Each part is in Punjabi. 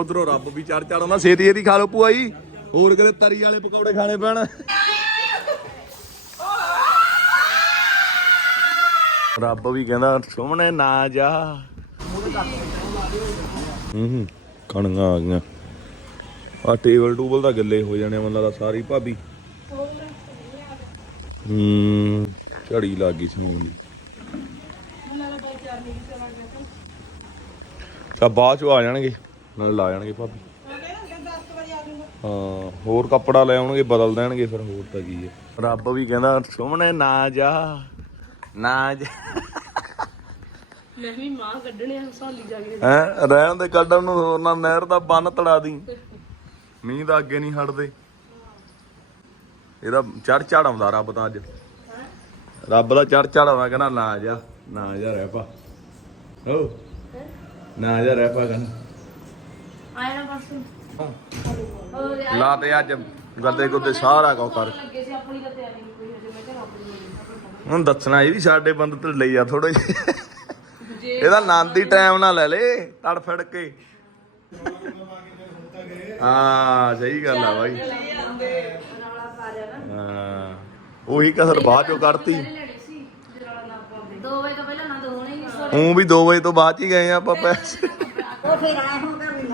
ਉਧਰੋਂ ਰੱਬ ਵੀ ਚੜ ਚੜ ਆਉਂਦਾ ਛੇਤੀ ਛੇਤੀ ਖਾ ਲਓ ਭੂਆ ਜੀ ਹੋਰ ਕਿਤੇ ਤਰੀ ਵਾਲੇ ਪਕੌੜੇ ਖਾਣੇ ਪੈਣ। ਰੱਬ ਵੀ ਕਹਿੰਦਾ ਸੁਮਨੇ ਨਾ ਜਾ। ਹੂੰ ਕਣੀਆਂ ਆ ਗਈਆਂ। ਆ ਟੇਬਲ ਟੂਬਲ ਦਾ ਗੱਲੇ ਹੋ ਜਾਣੇ ਮੈਨੂੰ ਲੱਗਦਾ ਸਾਰੀ ਭਾਬੀ। ਹੂੰ, ਝੜੀ ਲੱਗ ਗਈ ਸਮੂਹ ਦੀ। ਤਾਂ ਬਾਅਦ ਚ ਆ ਜਾਣਗੇ। ਨਾਲ ਲਾ ਜਾਣਗੇ ਭਾਬੀ। ਹਾਂ ਹੋਰ ਕੱਪੜਾ ਲੈ ਆਉਣਗੇ ਬਦਲ ਦੇਣਗੇ ਫਿਰ ਹੋਰ ਤਾਂ ਕੀ ਹੈ। ਰੱਬ ਵੀ ਕਹਿੰਦਾ ਸੁਮਨੇ ਨਾ ਜਾ ਨਾ ਜਾ। ਮੈਂ ਵੀ ਮਾਂ ਕੱਢਣੇ ਆ ਸਾਲੀ ਜਾ ਕੇ। ਹੈ ਰਹਿਣ ਦੇ ਕੱਢਣ ਨੂੰ ਹੋਰ ਨਾ ਨਹਿਰ ਦਾ ਬੰਨ ਤੜਾ ਦੀ। ਮੀਂਹ ਦਾ ਅੱਗੇ ਨਹੀਂ ਹਟਦੇ। ਇਹਦਾ ਚੜ ਚੜ ਆਉਂਦਾ ਰੱਬ ਤਾਂ ਅੱਜ। ਰੱਬ ਦਾ ਚੜ ਚੜ ਆਉਂਦਾ ਕਹਿੰਦਾ ਨਾ ਜਾ ਨਾ ਜਾ ਰਹਿ ਪਾ ਹੋ? ਨਾ ਜਾ ਰਹਿ ਪਾ ਕਹਿੰਦਾ। ਆਇਆ ਨਾ ਬਸ। ਹੋਰ ਲਾ ਤੇ ਅੱਜ ਗੱਦੇ ਗੁੱਦੇ ਸਾਰਾ ਕੁਝ ਕਰ। ਲੱਗੇ ਸੀ ਆਪਣੀ ਤਾਂ ਤਿਆਰੀ ਨਹੀਂ ਕੋਈ ਹਜੇ ਮੈਂ ਕਿਹਾ ਆਪਣੀ ਹੋਈ ਹੁਣ ਦੱਸਣਾ ਇਹ ਵੀ ਸਾਡੇ ਬੰਦੇ ਤੇ ਲਈ ਆ ਥੋੜੇ ਇਹਦਾ ਆਨੰਦ ਹੀ ਟਾਈਮ ਨਾਲ ਲੈ ਲੇ ਤੜ ਫੜ ਕੇ। ਹਾਂ ਸਹੀ ਗੱਲ ਆ ਬਾਈ। ਰੌਲਾ ਪਾ ਲਿਆ ਨਾ ਹਾਂ ਉਹੀ ਕਸਰ ਬਾਅਦ ਚੋਂ ਕੱਢਤੀ ਲੈਣੀ ਸੀ ਜੇ ਰੌਲਾ ਨਾ ਪਾਉਂਦੇ 2 ਵਜੇ ਤੋਂ ਪਹਿਲਾਂ ਨਾ ਹੋਣਾ ਹੀ ਨਹੀਂ ਉਹ ਵੀ 2 ਵਜੇ ਤੋਂ ਬਾਅਦ ਚ ਹੀ ਗਏ ਆ ਆਪਾਂ ਪੈਸੇ ਉਹ ਫਿਰ ਆਏ ਹੁਣ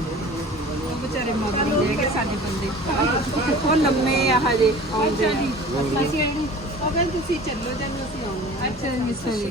ਵਿਚਾਰੇ ਮਗਰ ਹੀ ਗਏ ਸਾਡੇ ਬੰਦੇ। ਉਹ ਲੰਮੇ ਆ ਹਜੇ ਆਉਂਦੇ ਆ। ਅਸੀਂ ਉਹ ਕਹਿੰਦੇ ਤੁਸੀਂ ਚੱਲੋ ਤੈਨੂੰ ਅਸੀਂ ਆਉਂਦੇ ਅੱਛਾ ਜੀ ਸਹੀ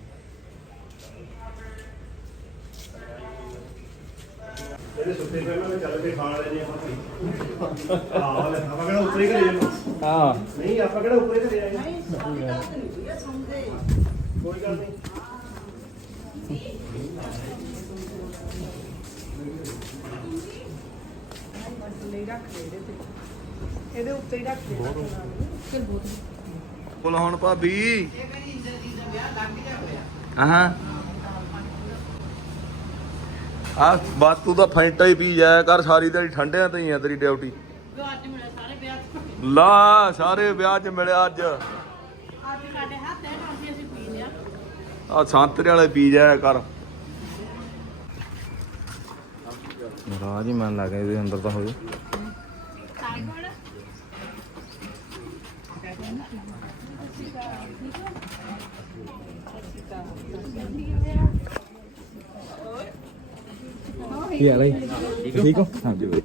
ਇਹਦੇ ਸੁੱਤੇ ਪਹਿਲਾਂ ਮੈਂ ਚੱਲ ਕੇ ਖਾਣ ਵਾਲੇ ਨੇ ਆਪਾਂ ਹਾਂ ਆਪਾਂ ਕਿਹੜਾ ਉੱਪਰ ਹੀ ਘਰੇ ਜਾਣਾ? ਹਾਂ। ਨਹੀਂ ਆਪਾਂ ਕਿਹੜਾ ਉੱਪਰ ਹੀ ਘਰੇ ਆਏ ਕੋਈ ਗੱਲ ਨਹੀਂ। ਇਹਦੇ ਉੱਤੇ ਹੀ ਰੱਖ ਦੇ ਬੋਲ ਹੁਣ ਭਾਬੀ ਹਾਂ ਆ ਬਾਤ ਤੂੰ ਤਾਂ ਫੈਂਟਾ ਹੀ ਪੀ ਜਾਇਆ ਕਰ ਸਾਰੀ ਦਿਹਾੜੀ ਠੰਡਿਆਂ ਤੇ ਹੀ ਆ ਤੇਰੀ ਡਿਊਟੀ। ਅੱਜ ਮਿਲਿਆ ਸਾਰੇ ਵਿਆਹ ਲਾ ਸਾਰੇ ਵਿਆਹ 'ਚ ਮਿਲਿਆ ਅੱਜ। ਅੱਜ ਸਾਡੇ ਹੱਥ ਹੈ ਕਾਫੀ ਅਸੀਂ ਪੀ ਲਿਆ। ਆ ਸੰਤਰੇ ਵਾਲੇ ਪੀ ਜਾਇਆ ਕਰ। ਰਾਜ ਹੀ ਮਨ ਲੱਗਾ ਇਹਦੇ ਅੰਦਰ ਤਾਂ ਹੋਵੇ। ਕੀ ਹਾਲ ਹੈ ਠੀਕ ਹੋ ਹਾਂਜੀ ਬਾਈ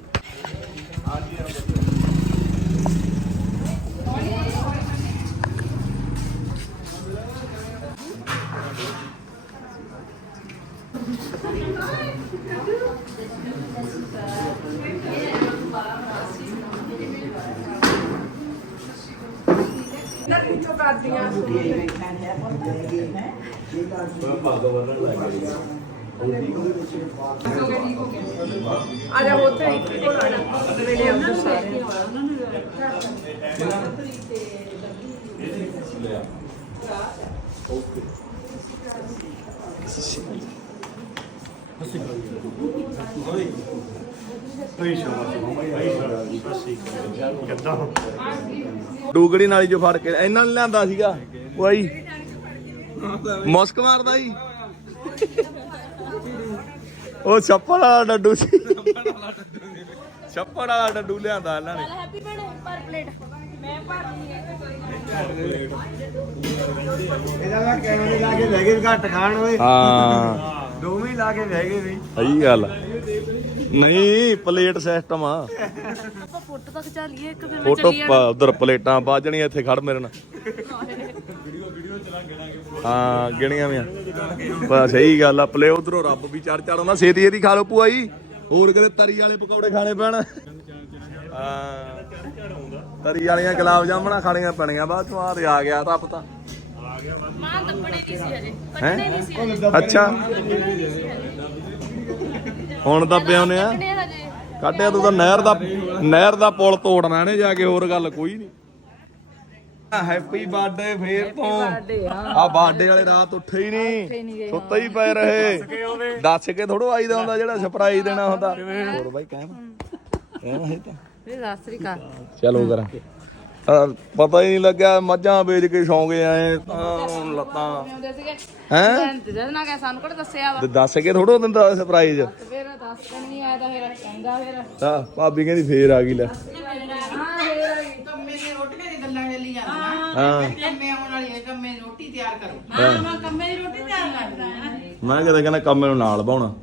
ਆ ਜਾ ਉੱਥੇ ਇੱਕ ਕੋਲ ਆ ਜਾ ਮੇਰੇ ਅੰਦਰ ਸਾਰੇ ਨਹੀਂ ਸ਼ਾਬਾਸ਼ ਭਾਈ ਸ਼ਾਬਾਸ਼ ਕਿੱਦਾਂ ਡੂਗੜੀ ਨਾਲੀ ਜੋ ਫੜ ਕੇ ਇਹਨਾਂ ਨੇ ਲਿਆਂਦਾ ਸੀਗਾ। ਉਹ ਮੁਸਕ ਮਾਰਦਾ ਜੀ ਉਹ ਛੱਪੜ ਵਾਲਾ ਡੱਡੂ ਸੀ। ਛੱਪੜ ਵਾਲਾ ਡੱਡੂ ਲਿਆਂਦਾ ਇਹਨਾਂ ਨੇ। ਹੈਪੀ ਬਰਥਡੇ ਪਰ ਪਲੇਟ। ਮੈਂ ਭਰਨੀ ਹੈ ਇਹਦਾ ਮੈਂ ਕੈਮਰੇ ਲਾ ਕੇ ਬਹਿ ਗਏ ਵੀ ਘੱਟ ਖਾਣ ਓਏ। ਹਾਂ। ਦੋਵੇਂ ਲਾ ਕੇ ਬਹਿ ਗਏ ਵੀ। ਸਹੀ ਗੱਲ। ਨਹੀਂ ਪਲੇਟ ਸਿਸਟਮ ਆ। ਆਪਾਂ ਫੋਟੋ ਤੱਕ ਚੱਲੀਏ ਇੱਕ ਫਿਰ ਮੈਂ ਫੋਟੋ ਉਧਰ ਪਲੇਟਾਂ ਬਾਜਣੀਆਂ ਇੱਥੇ ਖੜ ਮੇਰੇ ਨਾਲ। ਹਾਂ ਗਿਣੀਆਂ ਵੀ ਬਸ ਸਹੀ ਗੱਲ ਆ ਪਲੇ ਉਧਰੋਂ ਰੱਬ ਵੀ ਚੜ ਚੜ ਆਉਂਦਾ ਛੇਤੀ ਛੇਤੀ ਖਾ ਲਓ ਭੂਆ ਜੀ। ਹੋਰ ਕਿਤੇ ਤਰੀ ਵਾਲੇ ਪਕੌੜੇ ਖਾਣੇ ਪੈਣ। ਹਾਂ। ਤਰੀ ਵਾਲੀਆਂ ਗੁਲਾਬ ਜਾਮਣਾ ਖਾਣੀਆਂ ਪੈਣੀਆਂ ਬਾਅਦ ਚੋਂ ਆ ਤੇ ਆ ਗਿਆ ਤਾਂ ਮਾਂ ਦੱਬਣੇ ਨਹੀਂ ਸੀ ਹਜੇ ਹੈ? ਕੱਢਣੇ ਨਹੀਂ ਸੀ ਹਜੇ। ਅੱਛਾ। ਹੁਣ ਤਾਂ ਪਿਆਉਨੇ ਆ। ਕੱਢਿਆ ਤੂੰ ਤਾਂ ਨਹਿਰ ਦਾ ਨਹਿਰ ਦਾ ਪੁਲ ਤੋੜਨਾ ਨੇ ਜਾ ਕੇ ਹੋਰ ਗੱਲ ਕੋਈ ਨਹੀਂ। ਹੈਪੀ ਬਰਥਡੇ ਫੇਰ ਤੋਂ। ਆ ਬਰਥਡੇ ਵਾਲੇ ਰਾਤ ਉੱਠੇ ਹੀ ਨਹੀਂ। ਸੁੱਤੇ ਹੀ ਪਏ ਰਹੇ। ਦੱਸ ਕੇ ਥੋੜੋ ਆਈਦਾ ਹੁੰਦਾ ਜਿਹੜਾ ਸਰਪ੍ਰਾਈਜ਼ ਦੇਣਾ ਹੁੰਦਾ। ਹੋਰ ਬਾਈ ਕਾਇਮ ਕਾਇਮ ਹੈ ਤਾਂ। ਵੀਰੇ ਸਤਿ ਸ੍ਰੀ ਅਕਾਲ ਚਲੋ ਕਰਾਂ। ਅਹ ਪਤਾ ਹੀ ਨਹੀਂ ਲੱਗਿਆ ਮੱਝਾਂ ਵੇਚ ਕੇ ਸੌਂਗੇ ਆਏ ਤਾਂ ਲੱਤਾਂ। ਹੈ? ਜਦ ਨਾ ਕਿ ਸਾਨੂੰ ਕਿਹੜਾ ਦੱਸਿਆ ਵਾ? ਦੱਸ ਕੇ ਥੋੜੋ ਦਿੰਦਾ ਸਰਪ੍ਰਾਈਜ਼ ਫਿਰ ਦੱਸ ਕੇ ਨਹੀਂ ਆਇਆ ਤਾਂ ਫਿਰ ਕਹਿੰਦਾ ਫਿਰ। ਤਾਂ ਭਾਬੀ ਕਹਿੰਦੀ ਫੇਰ ਆ ਗਈ ਲੈ ਹਾਂ ਫਿਰ ਕੰਮੇ ਦੀ ਰੋਟੀਆਂ ਦੀ ਗੱਲਾਂ ਚੱਲੀ ਜਾਂਦੀਆਂ ਹਾਂ ਕੰਮੇ ਆਉਣ ਵਾਲੀ ਹੈ ਕੰਮੇ ਦੀ ਰੋਟੀ ਤਿਆਰ ਕਰੋ। ਹਾਂ ਮੈਂ ਕੰਮੇ ਦੀ ਰੋਟੀ ਤਿਆਰ ਕਰਦਾ ਮੈਂ ਕਿਤੇ ਕਹਿੰਦਾ ਕੰਮ ਮੈਨੂੰ ਨਾਲ ਬਾਉਣਾ।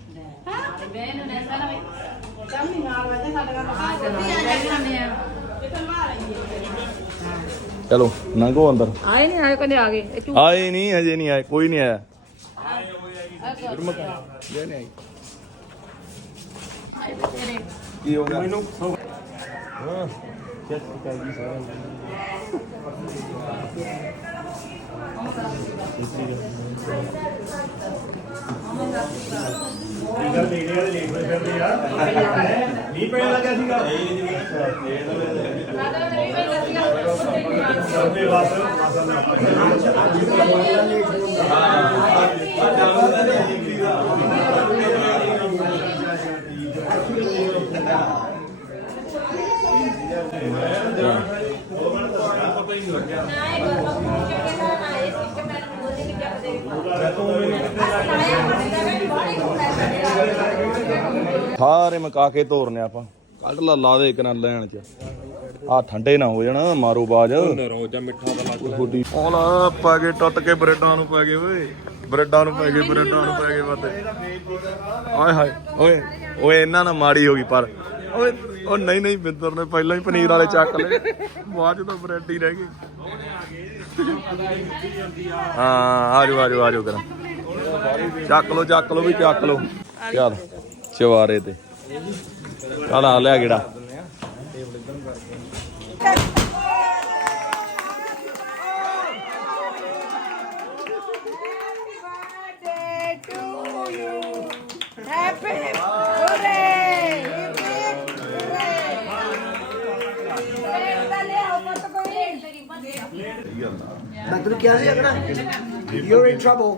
ਬੈਨ ਨੇ ਸਾਰਾ ਵੇ ਕੰਮੀ ਨਾਲ ਵਜੇ ਸਾਡੇ ਘਰ ਹਾਂ ਚਲੋ ਆ ਲੰਘੋ ਅੰਦਰ। ਆਏ ਨਹੀਂ ਆਏ ਕਦੇ ਆ ਗਏ। ਇਹ ਆਏ ਨਹੀਂ ਹਜੇ ਨਹੀਂ ਆਏ ਕੋਈ ਨਹੀਂ ਆਇਆ। ਗੁਰਮੁਖ ਜੇ ਨਹੀਂ ਆਈ ਤੇਰੇ ਕੀ ਹੋ ਗਿਆ? ਮੈਨੂੰ ਇਹਦਾ ਲੇਡੇ ਵਾਲੇ ਲੇਟ ਹੋਏ ਫਿਰਦੇ ਆ ਨਹੀਂ ਪੈਣ ਲੱਗਿਆ ਸੀਗਾ ਸਾਡੇ ਬਸ ਮਸਾਂ ਦਾ ਸਾਰੇ ਮਕਾ ਕੇ ਤੋਰਨੇ ਆਪਾਂ। ਕੱਢ ਲਾ ਲਾ ਦੇ ਇੱਕ ਨਾਲ ਲੈਣ ਚ। ਆ ਠੰਡੇ ਨਾ ਹੋ ਜਾਣ ਮਾਰੋ ਬਾਜ। ਰੋਜਾ ਮਿੱਠਾ ਦਾ ਲੱਗ ਪਾ ਕੇ ਟੁੱਟ ਕੇ ਬ੍ਰੈਡਾਂ ਨੂੰ ਪੈ ਗਏ ਓਏ। ਬ੍ਰੈਡਾਂ ਨੂੰ ਪੈ ਗਏ ਬ੍ਰੈਡਾਂ ਨੂੰ ਪੈ ਗਏ ਵਾਤੇ ਆਏ ਹਾਏ ਓਏ ਓਏ ਇਹਨਾਂ ਨਾਲ ਮਾੜੀ ਹੋ ਗਈ ਪਰ। ਓਏ ਉਹ ਨਹੀਂ ਨਹੀਂ, ਬਿੰਦਰ ਨੇ ਪਹਿਲਾਂ ਹੀ ਪਨੀਰ ਵਾਲੇ ਚੱਕ ਲਏ। ਬਾਅਦ ਚ ਤਾਂ ਬ੍ਰੈਡ ਹੀ ਰਹਿ ਗਏ ਹਾਂ ਆਜੋ ਆਜੋ ਆਜੋ ਕਰਾਂ ਚੱਕ ਲੋ ਚੱਕ ਲੋ ਵੀ ਚੱਕ ਲੋ ਚੱਲ ਚਵਾਰੇ ਤੇ। ਚੱਲ ਆ ਲਿਆ ਗੇੜਾ। ਮੈਂ ਤੈਨੂੰ ਕਿਹਾ ਸੀ ਅਗਰ you're in trouble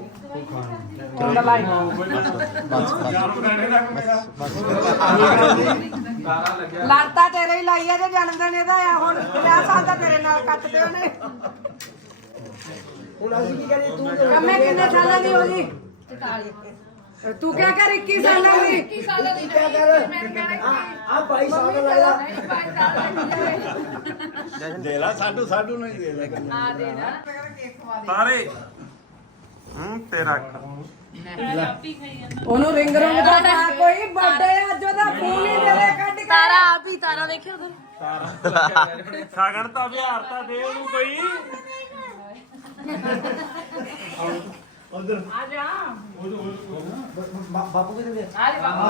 ਲੜਤਾ ਤੇਰੇ ਹੀ ਲਾਈ ਆ ਤੇ ਜਨਮ ਦਿਨ ਇਹਦਾ ਆ ਹੁਣ 50 ਸਾਲ ਦਾ ਤੇਰੇ ਨਾਲ ਕੱਟਦੇ ਉਹਨੇ ਹੁਣ ਅਸੀਂ ਕੀ ਕਰੀਏ? ਤੂੰ ਕੰਮੇ ਕਿੰਨੇ ਸਾਲਾਂ ਦੀ ਹੋ ਗਈ? ਤੂੰ ਕਿਆ ਕਰ 21 ਸਾਲਾਂ ਦੀ? 21 ਸਾਲਾਂ ਦੀ ਕੀ ਕਰ? ਆ ਆ ਭਾਈ ਸਾਹਿਬ ਲਾਇਆ ਦੇ ਲਾ ਸਾਡੂ ਸਾਡੂ ਨਹੀਂ ਦੇ ਲੈ ਆ ਦੇ ਨਾ ਤਾਰੇ। ਹੂੰ ਤੇਰਾ ਉਹਨੂੰ ਰਿੰਗ ਰੋਂਗ ਦਾ ਨਾ ਕੋਈ ਬਰਥਡੇ ਅੱਜ ਉਹਦਾ ਫੋਨ ਹੀ ਦੇ ਦੇ ਕੱਢ ਕੇ ਤਾਰਾ ਆਪ ਹੀ ਤਾਰਾ ਦੇਖਿਆ ਉਧਰ ਸਾਗਣ ਤਾਂ ਵਿਹਾਰ ਤਾਂ ਦੇ ਉਹਨੂੰ ਕੋਈ। ਉਧਰ ਬਾਪੂ ਕਿਤੇ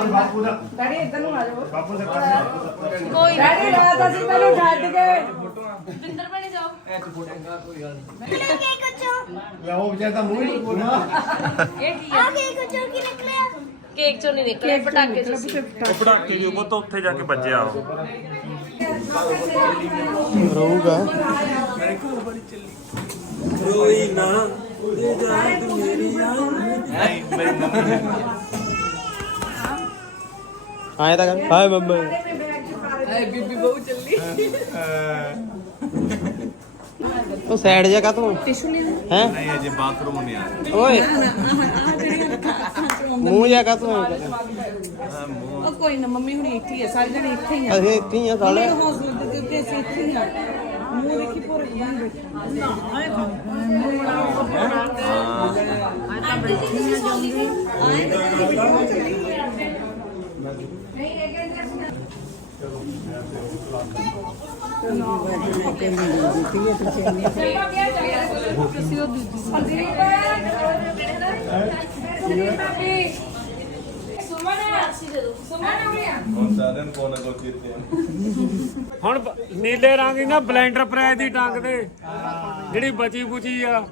ਬਾਪੂ ਦਾ ਡੈਡੀ ਇੱਧਰ ਨੂੰ ਆ ਜਾਓ ਬਾਪੂ ਦੇ ਪਾਸੇ ਕੋਈ ਡੈਡੀ ਰਾਤ ਅਸੀਂ ਤੈਨੂੰ ਛੱਡ ਕੇ ਬਿੰਦਰ ਬਣੇ ਜਾਓ ਲੈ ਉਹ ਵਿਚਾਰ ਤਾਂ ਮੂੰਹ ਹੀ ਨਹੀਂ ਬੋਲਦਾ ਇਹ ਕੀ ਆ ਕੇਕ ਚੋਂ ਨਹੀਂ ਦੇਖਿਆ ਪਟਾਕੇ ਚੋਂ ਸੀ ਉਹ ਪੜਾਕੇ ਜੋ ਪੁੱਤ ਉੱਥੇ ਜਾ ਕੇ ਵੱਜਿਆ ਆਏ ਤਾਂ ਹਾਏ ਮੰਮਾ। ਉਹ ਸਾਈਡ ਜਾ ਕਾ ਤੂੰ ਟਿਸ਼ੂ ਨਹੀਂ ਹੈ? ਨਹੀਂ ਅਜੇ ਬਾਥਰੂਮ ਨਹੀਂ ਆ ਓਏ। ਮੂੰਹ ਜਾ ਕਾ ਤੂੰ ਉਹ ਕੋਈ ਨਾ ਮੰਮੀ ਹੁਣੀ ਇੱਥੇ ਹੀ ਆ ਸਾਰੇ ਜਣੇ ਇੱਥੇ ਹੀ ਆ। ਅਸੀਂ ਇੱਥੇ ਹੀ ਆ ਸਾਲੇ ਹੌਸਲੇ ਦੇ ਉੱਤੇ ਅਸੀਂ ਇੱਥੇ ਹੀ ਆ। ਮੂੰਹ ਦੇਖੀ ਭੁਰ ਜਾਂਦੇ ਹੁਣ ਸਾਰਿਆਂ ਨੂੰ ਕੋਲ ਕੋਲ ਕੀਤੇ ਹੁਣ ਬ- ਨੀਲੇ ਰੰਗ ਦੀ ਨਾ ਬਲੈਂਡਰ ਪ੍ਰੈਸ ਦੀ ਟੰਗ ਤੇ ਜਿਹੜੀ ਬਚੀ ਬੁਚੀ ਆ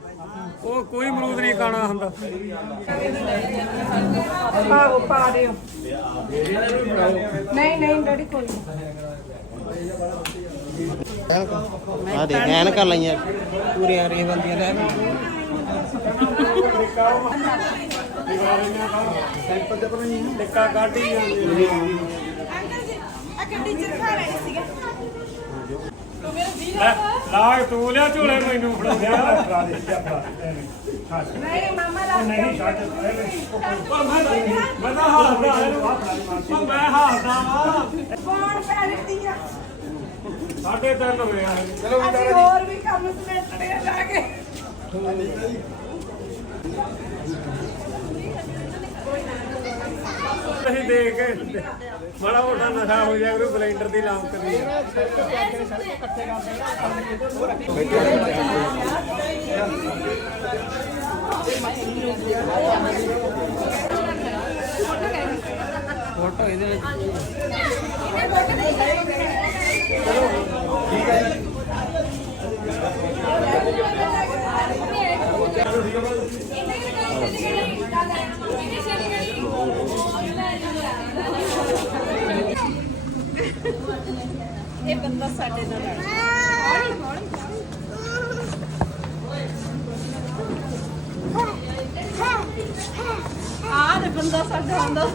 ਉਹ ਕੋਈ ਮਰੂਦ ਨਹੀਂ ਖਾਣਾ ਹੁੰਦਾ। ਪਾਓ ਪਾ ਦਿਓ ਨਹੀਂ ਨਹੀਂ ਡੈਡੀ ਕੋਈ ਆ ਦੇਖ ਐਨਕਾਂ ਲਾਈਆਂ। ਪੂਰੀਆਂ ਰੇ ਬੰਦੀਆਂ ਲੈ। ਟਿੱਕਾ ਕਾਢੀ ਜਾਂਦੀ ਲੈ ਲਾ ਤੂੰ ਲਿਆ ਝੋਲੇ ਮੈਨੂੰ ਫੜਾ ਦਿਆ ਨਹੀਂ ਮਾਮਾ ਲਾ ਨਹੀਂ ਛੱਡ ਮੈਂ ਤਾਂ ਹਾਰਦਾ ਇਹਨੂੰ ਮੈਂ ਹਾਰਦਾ ਵਾ ਫੋਨ ਪੈ ਦਿੱਤੀ ਆ ਸਾਢੇ ਤਿੰਨ ਹੋਏ ਆ ਅਸੀਂ ਹੋਰ ਵੀ ਕੰਮ ਸਮੇਟਦੇ ਆ ਜਾ ਕੇ। ਅਸੀਂ ਦੇਖ ਕੇ ਬੜਾ ਮੋਟਾ ਨਸ਼ਾ ਹੋ ਜਾਏ ਉਹ ਬਲੈਂਡਰ ਦੀ ਲਾਂਕ ਦੀ ਫੋਟੋ ਇਹਦੇ ਵਿੱਚ ਇਹ ਬੰਦਾ ਸਾਡੇ ਨਾਲ ਲੜ ਆਹ ਦੇ ਬੰਦਾ ਸਾਡਾ ਆਉਂਦਾ।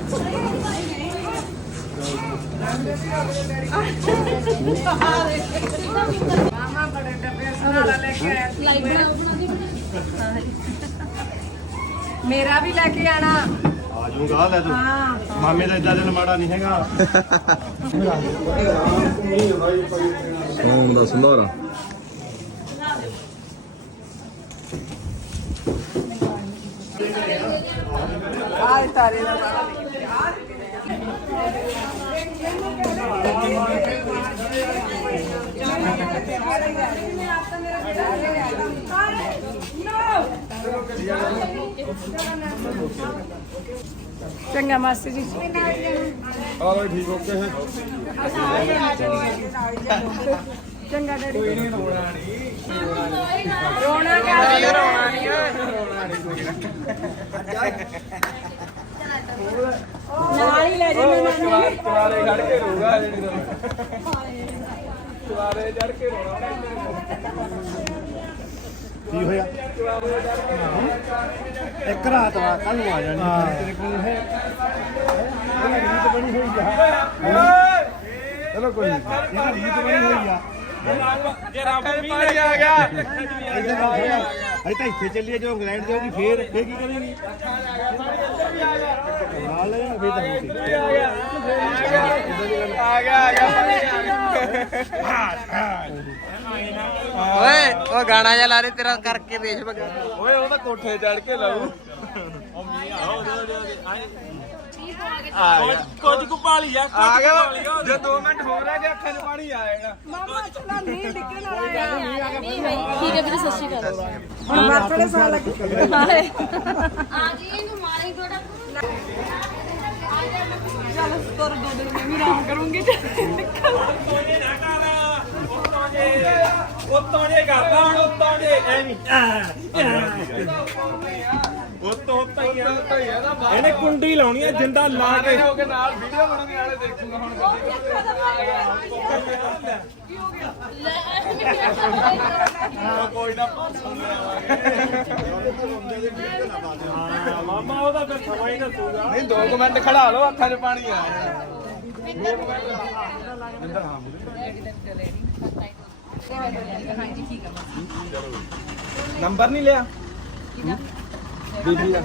ਮਾਮਾ ਬੜੇ ਡੱਬੇ ਸਨਾਲਾ ਲੈ ਕੇ ਆਇਆ ਲਾਈਟ। ਬਣਾ ਦੀ ਮੇਰਾ ਵੀ ਲੈ ਕੇ ਆਣਾ। ਆ ਜਾਊਗਾ ਲੈ ਤੂੰ। ਮਾਮੇ ਦਾ ਇਦਾਂ ਦਿਨ ਮਾੜਾ ਨਹੀਂ ਹੈਗਾ। ਸੋਮ ਦਾ ਸੰਧਾਰਾ। ਆਹ ਤਾਰੇ ਦਾ ਵਾਲਾ ਲੈ ਆ ਚੰਗਾ ਮਾਸੀ ਜੀ। ਆ ਬਈ ਠੀਕ ਓਕੇ ਹੈ ਚੰਗਾ ਡੈਡੀ। ਕੋਈ ਨਹੀਂ ਰੋਣਾ ਨਹੀਂ। ਰੋਣਾ ਕਿਆ ਰੋਣਾ ਨਹੀਂ ਨਾਲ ਹੀ ਲੈ ਜਾਂਦੇ ਨਾਨੀ ਸਵਾਰੇ ਖੜ ਕੇ ਰੋਗਾ ਜਿਹੜੀ ਚੜ ਕੇ ਰੋਣਾ ਕੀ ਹੋਇਆ? ਇੱਕ ਰਾਤ ਵਾ ਕੱਲ ਨੂੰ ਆ ਜਾਣੀ। ਤੇਰੇ ਕੋਲ ਹੈ। ਇਹ ਰੀਤ ਬਣੀ ਹੋਈ ਆ। ਚਲੋ ਕੋਈ ਨਹੀਂ। ਇਹ ਰੀਤ ਬਣੀ ਹੋਈ ਆ। ਜੇ ਰੱਬ ਮੀਂਹ ਆ ਗਿਆ। ਇੱਧਰ ਨਾਲ ਥੋੜ੍ਹਾ। ਅਸੀਂ ਤਾਂ ਇੱਥੇ ਚੱਲੀਏ ਜੋ ਇੰਗਲੈਂਡ ਜਾਊਗੀ ਫੇਰ ਫੇਰ ਕੀ ਕਰੇਗੀ ਨਾਲ ਫੇਰ ਤਾਂ ਨਹੀਂ ਸੀ। ਆ ਗਿਆ ਆ ਗਿਆ। ਓਏ ਉਹ ਗਾਣਾ ਜਿਹਾ ਲਾ ਦੇ ਤੇਰਾ ਕਰਕੇ ਵੇਚ ਬਗਾ। ਓਏ ਉਹ ਤਾਂ ਕੋਠੇ ਚੜ ਕੇ ਲਾਉ ਕੁਝ ਕੁ ਪਾਲੀ ਆ ਆ ਗਿਆ। ਜੇ 2 ਮਿੰਟ ਹੋਰ ਰਹਿ ਗਏ ਅੱਖਾਂ 'ਚ ਪਾਣੀ ਆਏਗਾ। ਮਾਮਾ ਚਲਾ ਨਹੀਂ ਡਿੱਗਣ ਵਾਲਾ ਆ। ਠੀਕ ਹੈ ਵੀਰੇ ਸਤਿ ਸ਼੍ਰੀ ਅਕਾਲ। ਹੁਣ ਸਾਲ ਲੱਗ। ਆ ਗਈ ਇਹਨੂੰ ਮਾਰੇ ਥੋੜਾ ਚੱਲ ਤੁਰ ਦੋ ਦਿਨ ਮੈਂ ਵੀ ਆਰਾਮ ਕਰੂੰਗੀ। ਉੱਤੋਂ ਜੇ ਕਰਦਾ ਹੁਣ ਉੱਤੋਂ ਜੇ ਐਵੇਂ। ਇਹਨੇ ਕੁੰਡੀ ਲਾਉਣੀ ਆ ਜਿੰਦਾ ਲਾ ਕੇ। ਹੋ ਕੇ ਨਾਲ ਵੀਡੀਓ ਬਣਾਉਣ ਵਾਲੇ ਦੇਖੂਗਾ ਹੁਣ। ਕੋਈ ਨਾ। ਹਾਂ, ਮਾਮਾ ਉਹਦਾ ਫਿਰ ਸਮਾਂ ਹੀ ਦੱਸੂਗਾ। ਨਹੀਂ 2 ਮਿੰਟ ਖੜਾ ਲਓ ਅੱਖਾਂ 'ਚ ਪਾਣੀ ਆ। ਨੰਬਰ ਨਹੀਂ ਲਿਆ? ਬੀਬੀ ਦਾ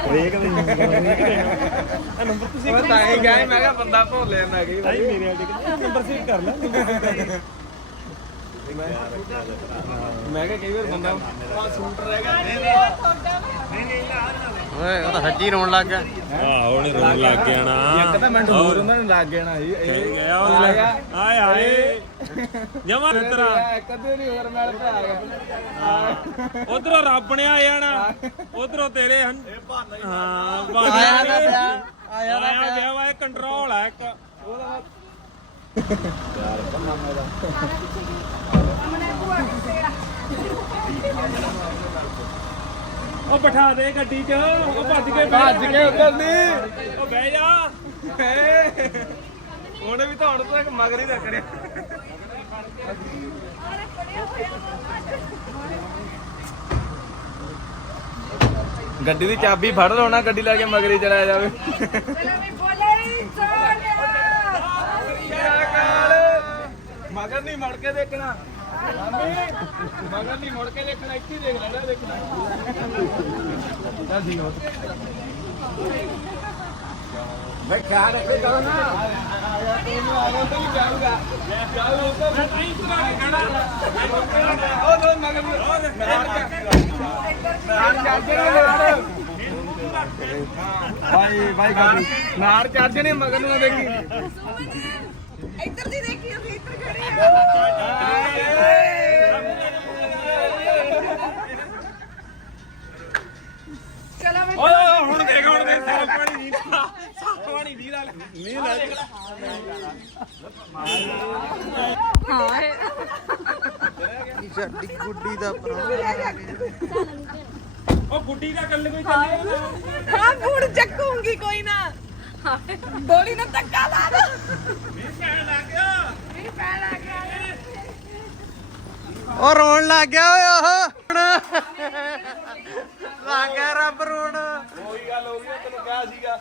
ਹਰੇਕ ਦੇ ਨੰਬਰ ਤੁਸੀਂ ਮੈਂ ਤਾਂ ਹੀ ਗਏ ਮੈਂ ਕਿਹਾ ਬੰਦਾ ਭੁੱਲ ਜਾਂਦਾ ਕਈ ਵਾਰੀ ਭਾਈ ਮੇਰੇ ਵਾਲੇ ਨੰਬਰ ਸੇਵ ਕਰ ਲੈ ਮੈਂ ਕਿਹਾ ਕਈ ਵਾਰ ਬੰਦਾ ਓਏ ਉਹ ਤਾਂ ਸੱਚੀ ਰੋਣ ਲੱਗ ਗਿਆ। ਆਹ ਉਹਨੇ ਰੋਣ ਲੱਗ ਗਿਆ ਨਾ। ਇੱਕ ਤਾਂ ਮਿੰਟ ਹੋਰ ਉਹਨਾਂ ਨੂੰ ਲੱਗ ਗਿਆ ਨਾ ਇਹ ਆਏ ਹਾਏ ਜਮਾ ਤੇਰਾ ਅੱਧੇ ਨਹੀਂ ਹੋਰ ਨਾਲ ਪੈ ਆ ਗਿਆ ਉਧਰੋਂ ਰੱਬ ਨੇ ਆ ਜਾਣਾ। ਉਧਰੋਂ ਤੇਰੇ ਹਨ ਹਾਂ ਬਹਾਨਾ। ਆਇਆ। ਪਿਆ ਆਇਆ ਤਾਂ ਆਇਆ ਗਿਆ ਵਾ ਕੰਟਰੋਲ ਹੈ ਇੱਕ ਉਹ ਬਿਠਾ ਦੇ ਗੱਡੀ 'ਚ। ਉਹ ਭੱਜ ਕੇ ਭੱਜ ਕੇ ਉੱਧਰ ਨਹੀਂ ਉਹ ਬਹਿ ਜਾ। ਉਹਨੇ ਵੀ ਤਾਂ ਹੁਣ ਤੱਕ ਮਗਰ ਹੀ ਰੱਖਣੇ ਗੱਡੀ ਦੀ ਚਾਬੀ ਫੜ ਲਓ ਨਾ, ਗੱਡੀ ਲੈ ਕੇ ਮਗਰ ਹੀ ਚਲਾਇਆ ਜਾਵੇ। ਮਗਰ ਨਹੀਂ ਮੁੜ ਕੇ ਦੇਖਣਾ। ਮਗਰ ਨਹੀਂ ਮੁੜ ਕੇ ਦੇਖਣਾ, ਇੱਥੇ ਦੇਖ ਲੈਣਾ, ਦੇਖਣਾ। ਚੱਲ ਠੀਕ ਹੋ ਮੈਂ ਖਿਆਲ ਰੱਖੇ ਕਰੋ ਨਾ। ਤੈਨੂੰ ਆ ਗਿਆ ਤਾਂ ਨਹੀਂ ਜਾਊਗਾ ਜਾਊਗਾ ਉੱਧਰ ਮੈਂ ਟ੍ਰੇਨ ਚਲਾ ਕੇ ਖੜਾ ਉਹ ਦੋ ਮਗਰ ਨਾਰ ਚਾਰਜਰ ਨੇ ਨਾਰ ਭਾਈ ਭਾਈ ਗੱਡੀ ਨਾਰ ਚਾਰਜਰ ਨੇ ਮਗਰ ਨੂੰ ਦੇਖੀ। ਇੱਧਰ ਦੀ ਦੇਖੀ ਅਸੀਂ ਇੱਧਰ ਖੜੇ ਆ। ਚਲੋ ਮੈਂ ਓਏ ਹੁਣ ਦੇਖ ਹੁਣ ਦੇਖ। ਸਾਫ਼ ਪਾਣੀ ਨਹੀਂ ਸਾਫ਼ ਪਾਣੀ ਨਹੀਂ ਲਾ ਨਹੀਂ ਲਾ। ਸਾਡੀ ਗੁੱਡੀ ਦਾ। ਉਹ ਗੁੱਡੀ ਦਾ ਗੱਲ ਕੋਈ ਚੱਲੀ ਹਾਂ। ਫੂਡ ਚੱਕੂਗੀ ਕੋਈ ਨਾ। ਬੋਲੀ ਨਾ ਧੱਕਾ ਲਾ ਦੋ। ਉਹ ਰੋਣ ਲੱਗ ਗਿਆ ਓਏ ਉਹ। ਲੱਗ ਗਿਆ ਰੱਬ ਰੋਣ। ਉਹੀ ਗੱਲ ਹੋ ਗਈ ਤੈਨੂੰ ਕਿਹਾ ਸੀਗਾ।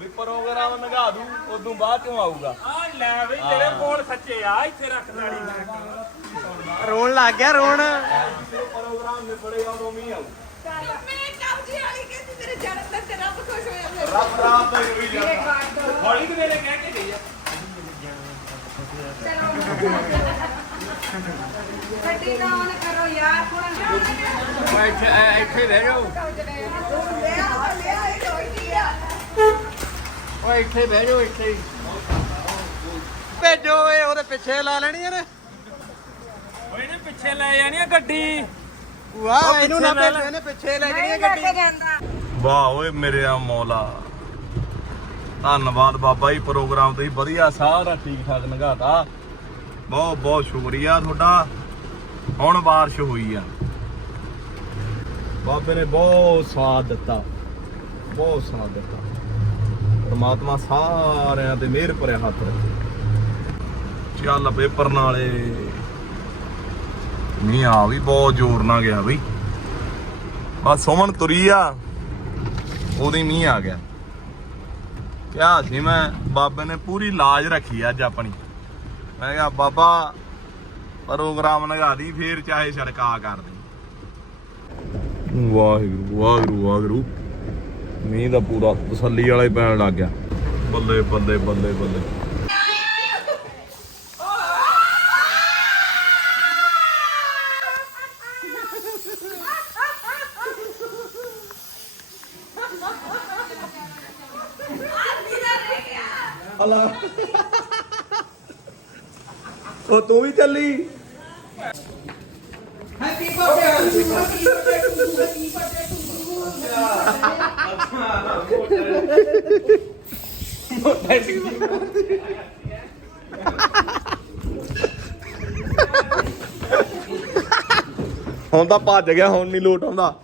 ਵੀ ਪ੍ਰੋਗਰਾਮ ਨਗਾ ਦੂ ਉਦੋਂ ਬਾਅਦ ਚੋਂ ਆਊਗਾ। ਆ ਲੈ ਵੀ ਤੇਰੇ ਕੋਲ ਸੱਚੇ ਆ ਇੱਥੇ ਰੱਖ ਲਾੜੀ ਰੋਣ ਲੱਗ ਗਿਆ ਰੋਣ। ਪ੍ਰੋਗਰਾਮ ਨਿਬੜੇਗਾ ਉਦੋਂ ਮੀਂਹ ਆਊ। ਮੈਂ ਕਬਜੀ ਵਾਲੀ ਕਹਿੰਦੀ ਤੇਰੇ ਜਨਮ ਦਿਨ ਤੇ ਰੱਬ ਖੁਸ਼ ਹੋਇਆ ਮੇਰੇ ਰੱਬ ਰਾਤ ਤੱਕ ਵੀ ਜਾਂਦਾ ਹੌਲੀ ਤੇ ਮੇਰੇ ਕਹਿ ਕੇ ਗਈ ਆ। ਗੱਡੀ ਨਾ on ਕਰੋ ਯਾਰ ਥੋੜਾ ਇੱਥੇ ਇੱਥੇ ਰਹਿ ਜਾਓ। ਓਏ ਇੱਥੇ ਬਹਿ ਜਾਓ ਇੱਥੇ ਹੀ। ਭੇਜੋ ਓਏ ਉਹਦੇ ਪਿੱਛੇ ਲਾ ਲੈਣੀਆਂ ਨੇ। ਓਏ ਨੇ ਪਿੱਛੇ ਲੈ ਜਾਣੀ ਆ ਗੱਡੀ। ਵਾਹ ਇਹਨੂੰ ਨਾ ਭੇਜੋ ਇਹਨੇ ਪਿੱਛੇ ਲੈ ਜਾਣੀ ਗੱਡੀ। ਜਾਂਦਾ ਵਾਹ ਓਏ ਮੇਰੇ ਆ ਮੌਲਾ। ਧੰਨਵਾਦ ਬਾਬਾ ਜੀ ਪ੍ਰੋਗਰਾਮ ਤੁਸੀਂ ਵਧੀਆ ਸਾਰਾ ਠੀਕ ਠਾਕ ਨਗਾਤਾ। ਬਹੁਤ ਬਹੁਤ ਸ਼ੁਕਰੀਆ ਤੁਹਾਡਾ। ਹੁਣ ਬਾਰਿਸ਼ ਹੋਈ ਆ। ਬਾਬੇ ਨੇ ਬਹੁਤ ਸਾਥ ਦਿੱਤਾ। ਬਹੁਤ ਸਾਥ ਦਿੱਤਾ। ਪਰਮਾਤਮਾ ਸਾਰਿਆਂ ਤੇ ਮਿਹਰ ਭਰਿਆ ਹੱਥ ਰੱਖੇ। ਚੱਲ ਪੇਪਰ ਨਾਲੇ ਮੀਂਹ ਆ ਵੀ ਬਹੁਤ ਜ਼ੋਰ ਨਾਲ ਗਿਆ ਬਈ। ਬਸ ਸੁਮਨ ਤੁਰੀ ਆ ਉਹਦੇ ਮੀਂਹ ਆ ਗਿਆ। ਕਿਹਾ ਸੀ ਮੈਂ, ਬਾਬੇ ਨੇ ਪੂਰੀ ਲਾਜ ਰੱਖੀ ਅੱਜ ਆਪਣੀ। ਮੈਂ ਕਿਹਾ, ਬਾਬਾ, ਪ੍ਰੋਗਰਾਮ ਲਗਾ ਦੀ, ਫੇਰ ਚਾਹੇ ਛੜਕਾ ਕਰ ਦੇ। ਵਾਹਿਗੁਰੂ ਵਾਹਿਗੁਰੂ ਵਾਹਿਗੁਰੂ। ਮੀਂਹ ਦਾ ਪੂਰਾ ਤਸੱਲੀ ਵਾਲਾ ਹੀ ਪੈਣ ਲੱਗ ਗਿਆ। ਬੱਲੇ ਬੱਲੇ ਬੱਲੇ ਬੱਲੇ। ਉਹ ਤੂੰ ਵੀ ਚੱਲੀ? ਹੁਣ ਤਾਂ ਭੱਜ ਗਿਆ ਹੁਣ ਨਹੀਂ ਲੋਟ ਆਉਂਦਾ।